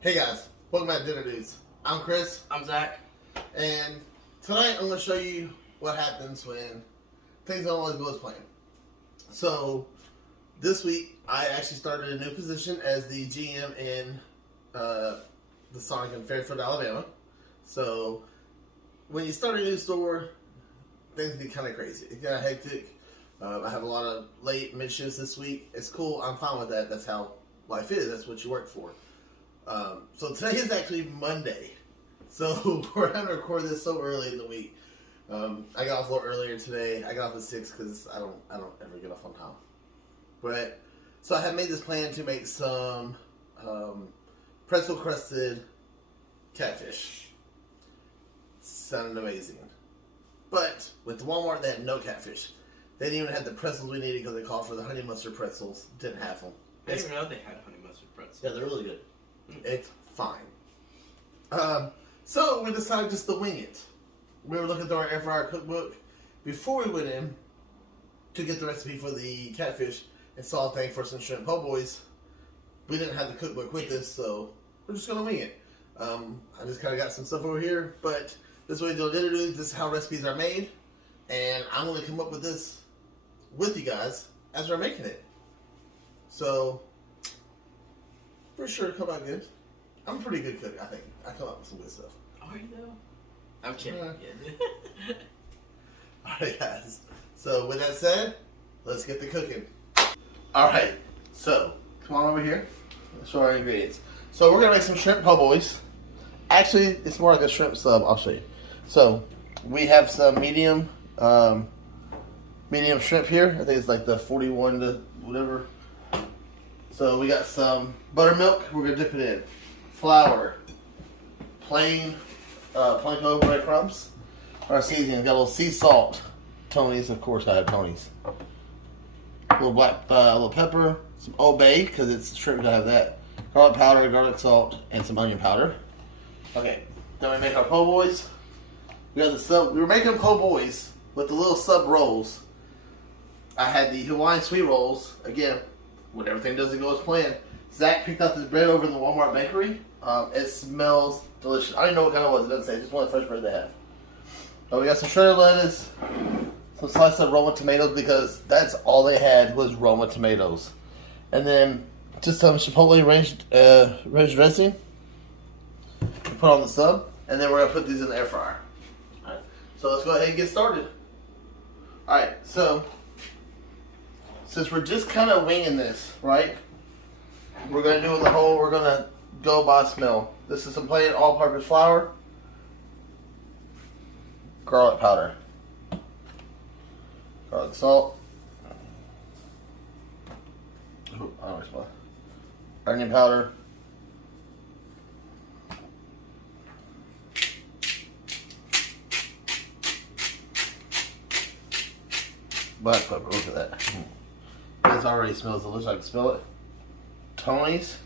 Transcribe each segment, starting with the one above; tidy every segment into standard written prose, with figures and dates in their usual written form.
Hey guys, welcome back to Dinner Dudes. I'm Chris, I'm Zach. and tonight I'm going to show you what happens when things don't always go as planned. So, this week I actually started a new position as the GM in the Sonic in Fairfield, Alabama. So, when you start a new store, things get kind of crazy. It got hectic. I have a lot of late mid shifts this week. It's cool. I'm fine with that. That's how life is. That's what you work for. So today is actually Monday. So we're having to record this so early in the week. I got off a little earlier today. I got off at 6 because I don't ever get off on time. But so I have made this plan to make some pretzel crusted catfish. Sounded amazing. But with Walmart, they had no catfish. They didn't even have the pretzels we needed because they called for the honey mustard pretzels. Didn't have them. I didn't even know they had honey mustard pretzels. Yeah, they're really good. It's fine. So we decided just to wing it. We were looking through our air fryer cookbook before we went in to get the recipe for the catfish and saw a thing for some shrimp po' boys. We didn't have the cookbook with us, so we're just gonna wing it. I just kind of got some stuff over here, but this way they'll do. This is how recipes are made, and I'm gonna come up with this with you guys as we're making it. So. For sure, come out good. I'm a pretty good cook, I think. I come up with some good stuff. Are you though? I'm kidding. Yeah. Alright, guys. So, with that said, let's get the cooking. Alright, so, come on over here. Let's show our ingredients. So, we're going to make some shrimp po' boys. Actually, it's more like a shrimp sub. I'll show you. So, we have some medium shrimp here. I think it's like the 41 to whatever. So we got some buttermilk. We're gonna dip it in flour, plain panko breadcrumbs. Our seasoning got a little sea salt, Tony's. Of course, I have Tony's. A little little pepper, some Old Bay because it's shrimp. Gotta have that. Garlic powder, garlic salt, and some onion powder. Okay, then we make our po' boys. We got the sub. We were making po' boys with the little sub rolls. I had the Hawaiian sweet rolls again. When everything doesn't go as planned, Zach picked up this bread over in the Walmart bakery. It smells delicious. I don't even know what kind it was. It doesn't say. Just one of the fresh bread they have. We got some shredded lettuce, some sliced up Roma tomatoes because that's all they had was Roma tomatoes, and then just some chipotle ranch dressing to put on the sub, and then we're gonna put these in the air fryer. All right. So let's go ahead and get started. All right. So. Since we're just kind of winging this, right? We're going to do we're going to go by smell. This is some plain all-purpose flour, garlic powder, garlic salt, onion powder, black pepper. Look at that. This already smells delicious. I can smell it. Tony's.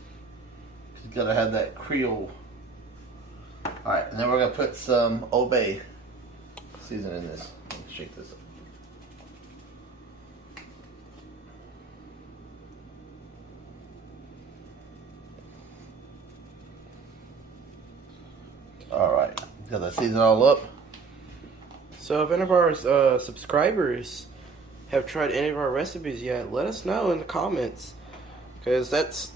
You gotta have that Creole. Alright, and then we're gonna put some Old Bay seasoning in this. Let me shake this up. Alright, got that season all up. So if any of our subscribers have tried any of our recipes yet, let us know in the comments, because that's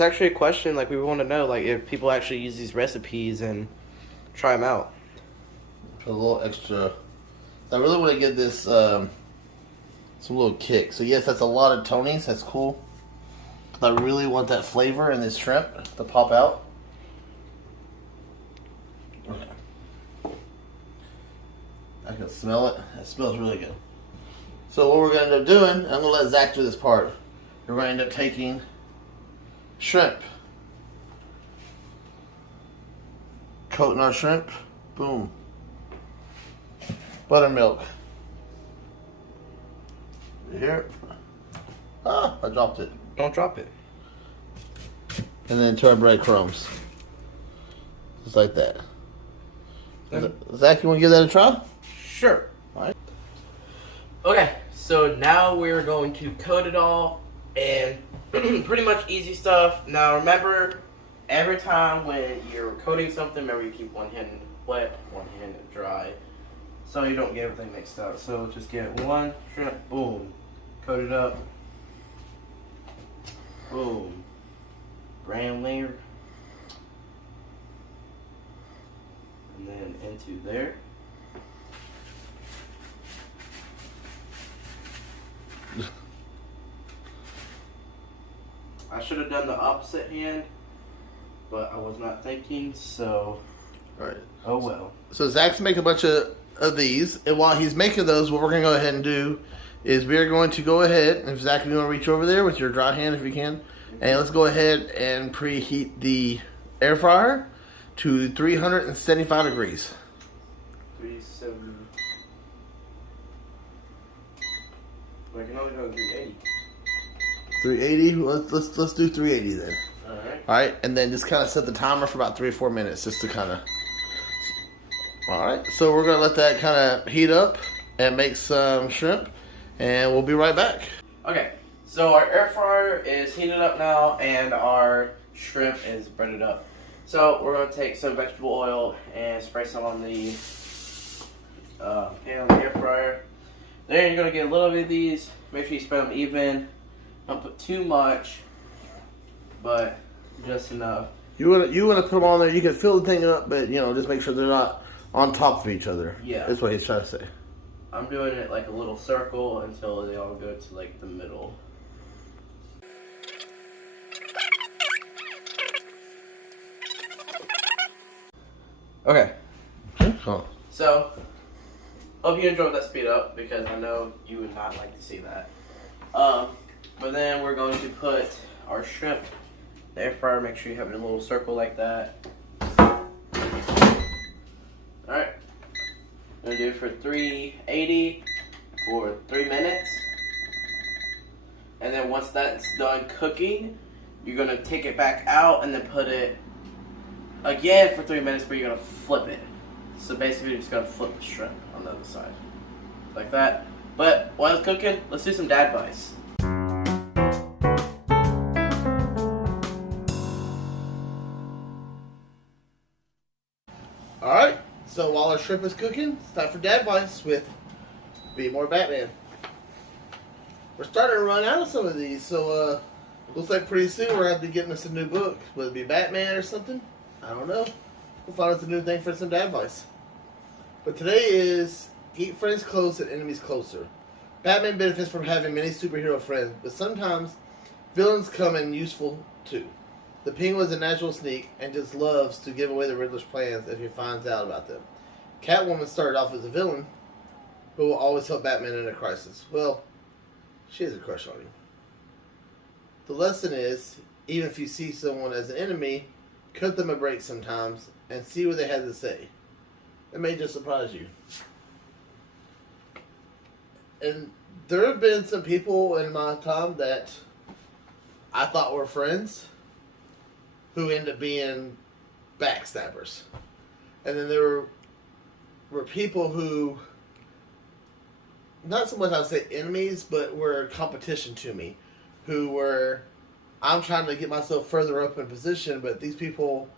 actually a question like we want to know, like if people actually use these recipes and try them out. Put a little extra. I really want to give this some little kick. So yes, that's a lot of Tony's. That's cool. I really want that flavor in this shrimp to pop out. Okay. I can smell it. It smells really good. So what we're going to end up doing, I'm going to let Zach do this part. We're going to end up taking shrimp. Coating our shrimp. Boom. Buttermilk. Here. Ah, I dropped it. Don't drop it. And then to our breadcrumbs. Just like that. Zach, you want to give that a try? Sure. Alright. Okay, so now we're going to coat it all, and pretty much easy stuff. Now remember, every time when you're coating something, remember you keep one hand wet, one hand dry, so you don't get everything mixed up. So just get one shrimp, boom, coat it up, boom, brand layer, and then into there. I should have done the opposite hand, but I was not thinking, so Right. oh well. So Zach's making a bunch of these, and while he's making those, what we're going to go ahead and do is we're going to go ahead, and if Zach, you want to reach over there with your dry hand if you can, and let's go ahead and preheat the air fryer to 375 degrees. 370. I can only go 380. 380. Let's do 380 then. All right. All right, and then just kind of set the timer for about 3 or 4 minutes, just to kind of. All right, so we're gonna let that kind of heat up and make some shrimp, and we'll be right back. Okay, so our air fryer is heated up now, and our shrimp is breaded up. So we're gonna take some vegetable oil and spray some on the pan on the air fryer. Then you're gonna get a little bit of these. Make sure you spread them even. Don't put too much, but just enough. You want to put them on there. You can fill the thing up, but just make sure they're not on top of each other. Yeah, that's what he's trying to say. I'm doing it like a little circle until they all go to like the middle. Okay. Cool. So, hope you enjoyed that speed up, because I know you would not like to see that. But then we're going to put our shrimp in the air fryer. Make sure you have it in a little circle like that. Alright. I'm going to do it for 380 for 3 minutes. And then once that's done cooking, you're going to take it back out and then put it again for 3 minutes, but you're going to flip it. So basically, you're just going to flip the shrimp on the other side. Like that. But while it's cooking, let's do some dad advice. Alright, so while our shrimp is cooking, it's time for Dad Advice with Be More Batman. We're starting to run out of some of these, so looks like pretty soon we're going to have to be getting us a new book. Will it be Batman or something? I don't know. We'll find us a new thing for some Dad Advice. But today is Keep Friends Close and Enemies Closer. Batman benefits from having many superhero friends, but sometimes villains come in useful too. The Penguin's a natural sneak and just loves to give away the Riddler's plans if he finds out about them. Catwoman started off as a villain, but will always help Batman in a crisis. Well, she has a crush on him. The lesson is, even if you see someone as an enemy, cut them a break sometimes and see what they have to say. It may just surprise you. And there have been some people in my time that I thought were friends who end up being backstabbers. And then there were people who, not so much I would say enemies, but were competition to me. Who were, I'm trying to get myself further up in position, but these people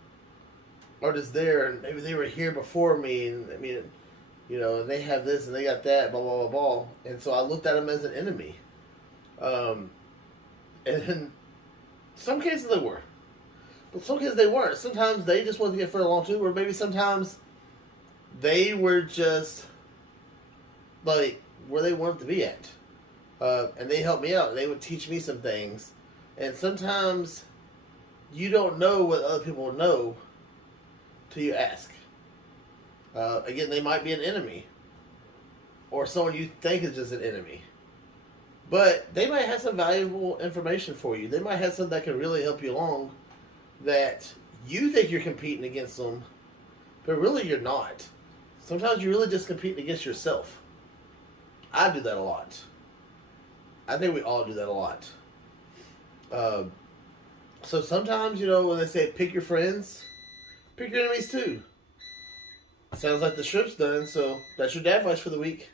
are just there, and maybe they were here before me, and I mean, and they have this and they got that, blah, blah, blah, blah. And so I looked at them as an enemy. And in some cases they were. But some cases they weren't. Sometimes they just wanted to get further along too, or maybe sometimes they were just like where they wanted to be at. And they helped me out. They would teach me some things. And sometimes you don't know what other people know till you ask. Again, they might be an enemy. Or someone you think is just an enemy. But they might have some valuable information for you. They might have something that can really help you along that you think you're competing against them, but really you're not. Sometimes you're really just competing against yourself. I do that a lot. I think we all do that a lot. So sometimes, when they say pick your friends, pick your enemies too. Sounds like the shrimp's done, so that's your dad advice for the week.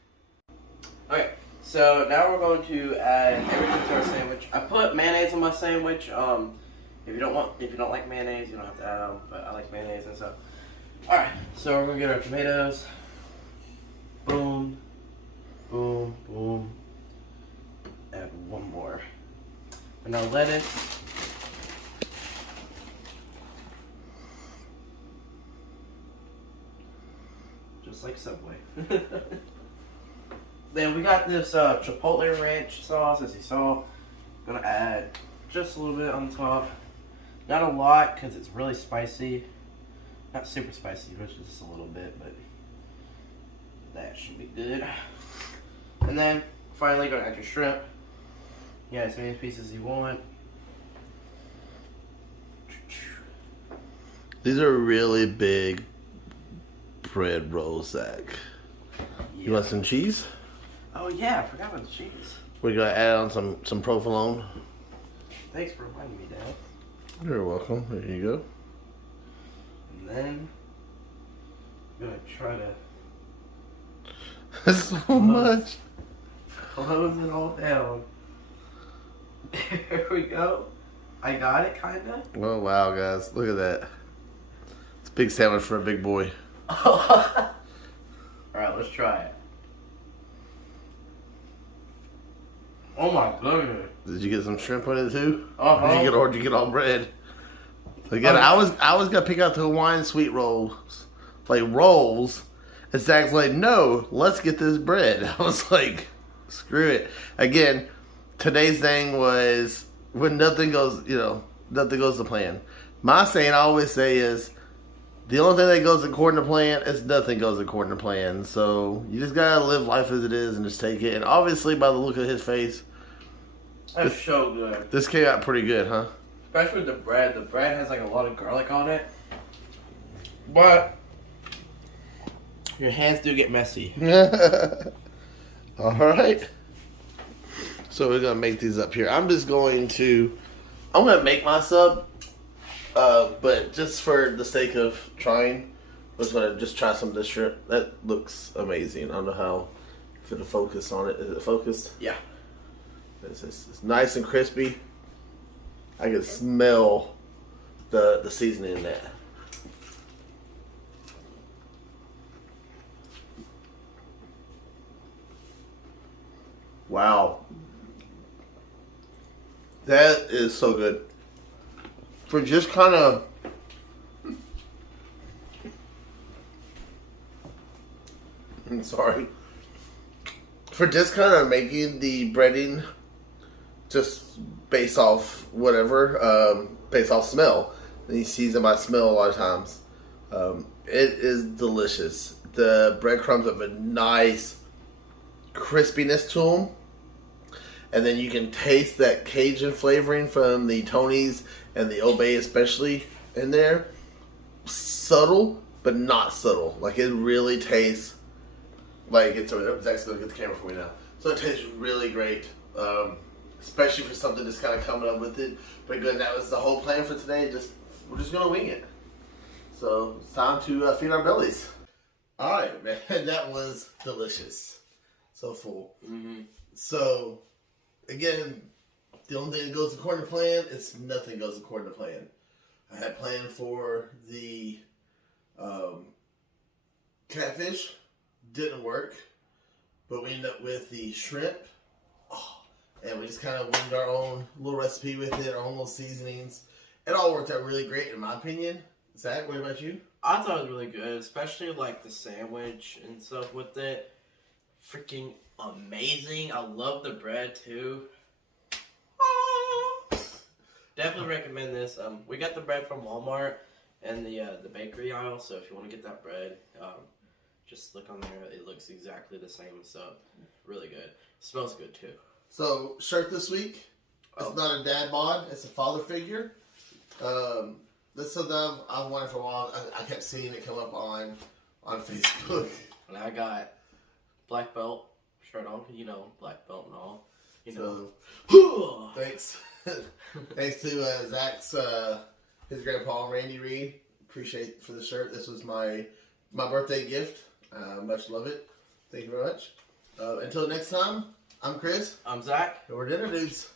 Okay, so now we're going to add everything to our sandwich. I put mayonnaise on my sandwich. If you don't like mayonnaise, you don't have to add them. But I like mayonnaise and stuff. All right, so we're gonna get our tomatoes. Boom, boom, boom. Add one more. And our lettuce. Just like Subway. Then we got this Chipotle ranch sauce, as you saw. Gonna add just a little bit on top. Not a lot, because it's really spicy. Not super spicy, but just a little bit, but that should be good. And then, finally, gonna add your shrimp. Yeah, as many pieces as you want. These are really big bread rolls, Zach. Yeah. You want some cheese? Oh yeah, I forgot about the cheese. We're gonna add on some provolone. Thanks for reminding me, Dad. You're welcome. There you go. And then, I'm gonna try to So much. close it all down. There we go. I got it, kinda. Oh wow, guys, look at that. It's a big sandwich for a big boy. Alright, let's try it. Oh my goodness. Did you get some shrimp on it too? Uh-huh. Or did you get all bread? Again, I was gonna pick out the Hawaiian sweet rolls, like rolls. And Zach's like, no, let's get this bread. I was like, screw it. Again, today's thing was when nothing goes to plan. My saying I always say is, the only thing that goes according to plan is nothing goes according to plan. So you just gotta live life as it is and just take it. And obviously, by the look of his face, That's so good. this came out pretty good, huh? Especially with the bread. The bread has like a lot of garlic on it. But your hands do get messy. All right. So we're gonna make these up here. I'm gonna make my sub, but just for the sake of trying, I'm gonna just try some of this shrimp. That looks amazing. I don't know how if it'll focus on it. Is it focused? Yeah. It's nice and crispy. I can smell the seasoning in that. Wow. That is so good. For just kind of... I'm sorry. For just kind of making the breading just based off whatever, based off smell. And you season by smell a lot of times. It is delicious. The breadcrumbs have a nice crispiness to them. And then you can taste that Cajun flavoring from the Tony's and the Obey especially in there. Subtle, but not subtle. Like it really tastes like it's Zach's going to get the camera for me now. So it tastes really great. Especially for something that's kind of coming up with it. But good, that was the whole plan for today. We're just going to wing it. So it's time to feed our bellies. All right, man. That was delicious. So full. Mm-hmm. So, again, the only thing that goes according to plan is nothing goes according to plan. I had planned for the catfish. Didn't work. But we ended up with the shrimp. And we just kind of winged our own little recipe with it, our own little seasonings. It all worked out really great, in my opinion. Zach, what about you? I thought it was really good, especially like the sandwich and stuff with it. Freaking amazing. I love the bread too. Definitely recommend this. We got the bread from Walmart and the bakery aisle, so if you want to get that bread, just look on there. It looks exactly the same and stuff. Really good. Smells good too. So, shirt this week. It's not a dad bod. It's a father figure. This is something I've wanted for a while. I kept seeing it come up on Facebook. And I got black belt shirt on. You know, black belt and all. You know. So, thanks. Thanks to Zach's, his grandpa, Randy Reed. Appreciate it for the shirt. This was my birthday gift. Much love it. Thank you very much. Until next time. I'm Chris. I'm Zach. And we're Dinner Dudes.